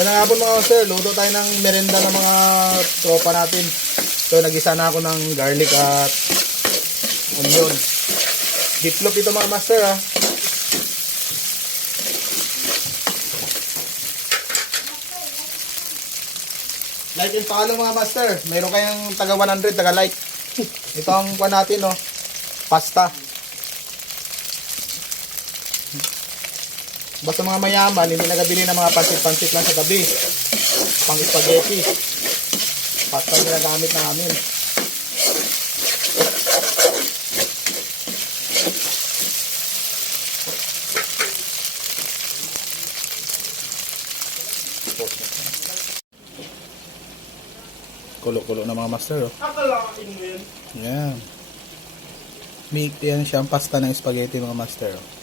Magandang hapon mga master, luto tayo ng merenda ng mga tropa natin. So nagisa na ako ng garlic at onion. Diplop ito mga master ha. Like and follow mga master. Mayroon kayong taga 100, taga like. Ito ang kuha natin no. Pasta. Basta mga mayaman, hindi nagabili ng mga pansit-pansit lang sa tabi. Pang spaghetti. Pasta ang ginagamit namin. Kulo-kulo na mga master. Oh. Yan. Make yan siyang pasta ng spaghetti mga master. Oh.